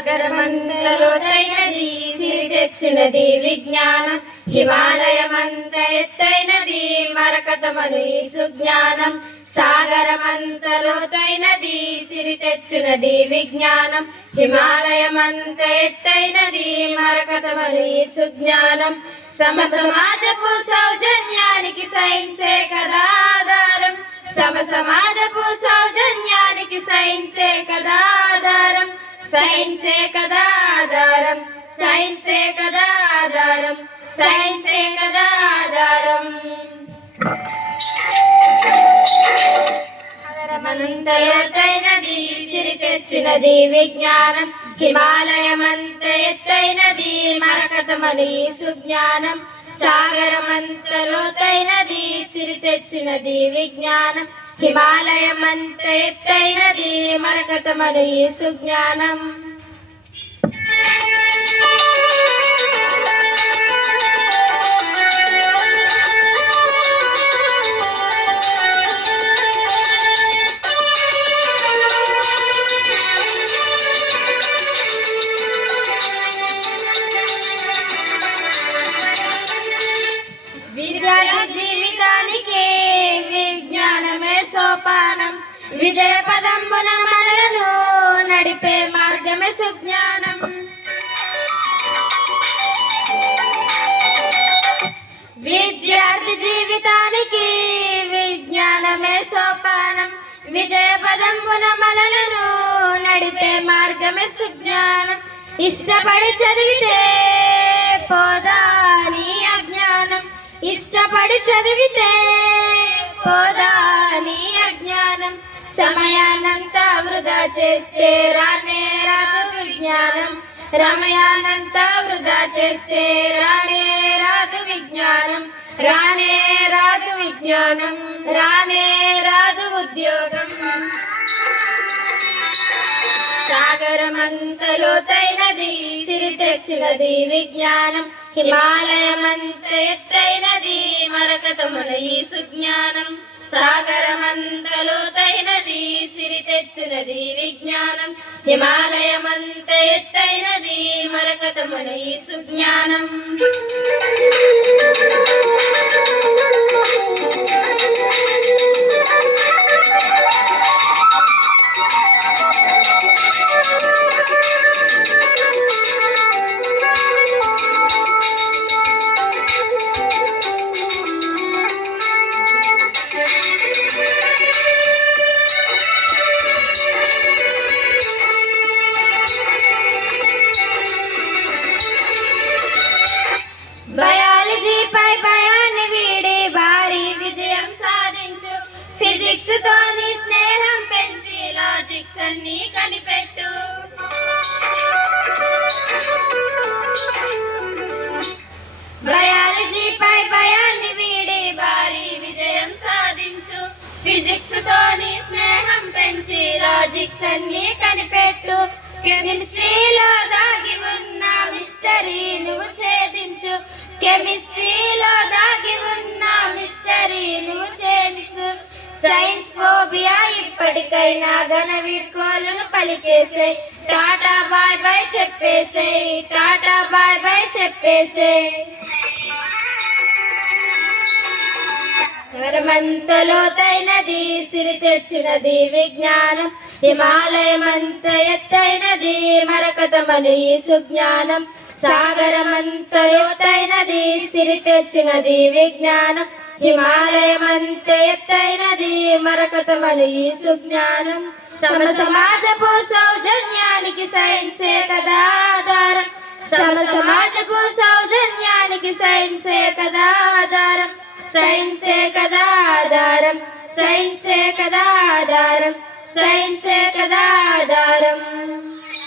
సాగరమంతలోతైనది సిరి తెచ్చినది విజ్ఞానం హిమాలయమంత ఎత్తైనది మరకతమను ఈ సుజ్ఞానం సాగరమంతలోతైనది సిరి తెచ్చినది విజ్ఞానం హిమాలయమంత ఎత్తైనది మరకతమను ఈ సుజ్ఞానం సమసమాజపు సౌజన్యానికి సైన్సే కదా ఆధారం సమసమాజపు సౌజన్యానికి సైన్సే కదా ఆధారం సైన్సే కదా ఆధారం సైన్సే కదా ఆధారం సైన్సే కదా ఆధారం సాగరమంతలోతైనది సిరి తెచ్చినది విజ్ఞానం హిమాలయమంత ఎత్తైనది మరకతమను ఈ సుజ్ఞానం సాగరమంతలోతైనది సిరి తెచ్చినది విజ్ఞానం హిమాలయమంత ఎత్తైనది మరకతమను ఈ సుజ్ఞానం విద్యార్థి జీవితానికి విజ్ఞానమే సోపానం విజయ పదంబున మనలను నడిపే మార్గమే సుజ్ఞానం విద్యార్థి జీవితానికి విజ్ఞానమే సోపానం విజయ పదంబున మనలను నడిపే మార్గమే సుజ్ఞానం ఇష్టపడి చదివితే పోదాని అజ్ఞానం ఇష్టపడి చదివితే పోదాని అజ్ఞానం సమయానంతా వృధా చేస్తే రానే రాదు విజ్ఞానం సమయానంతా వృధా చేస్తే రానే రాదు విజ్ఞానం రానే రాదు విజ్ఞానం రానే రాదు ఉద్యోగం సాగరమంతలోతైనది సిరి తెచ్చినది విజ్ఞానం హిమాలయమంత ఎత్తైనది మరకతమున ఈ సుజ్ఞానం సాగరమంతలోతైనది సిరి తెచ్చినది విజ్ఞానం హిమాలయమంత ఎత్తైనది మరకతమున ఈ సుజ్ఞానం బయాలజీపై భయాన్ని వీడి భారీ విజయం సాధించు ఫిజిక్స్ తోని స్నేహం పెంచి లాజిక్స్ అన్ని కనిపెట్టు బయాలజీపై భయాన్ని వీడి భారీ విజయం సాధించు ఫిజిక్స్ తోని స్నేహం పెంచి లాజిక్స్ అన్ని కనిపెట్టు కెమిస్ట్రీలో దాగి ఉన్న మిస్టరీ నువ్వు ఛేదించు కెమిస్ట్రీలో దాగి ఉన్న మిస్టరీ నువ్వు ఛేదించు సైన్స్ ఫోబియా ఇప్పటికైనా ఘన వీడ్కోలును పలికేసే టాటా బాయ్ బాయ్ చెప్పేసే టాటా బాయ్ బాయ్ చెప్పేసే సాగరమంతలోతైనది సిరి తెచ్చినది విజ్ఞానం హిమాలయమంత ఎత్తైనది మరకతమను ఈ సుజ్ఞానం సాగరమంతలోతైనది సిరి తెచ్చినది విజ్ఞానం హిమాలయమంత ఎత్తైనది మరకతమను ఈ సుజ్ఞానం సమసమాజపు సౌజన్యానికి సైన్సే కదా ఆధారం సమసమాజపు సౌజన్యానికి సైన్సే కదా ఆధారం సైన్సే కదా ఆధారం సైన్సే కదా ఆధారం సైన్సే కదా ఆధారం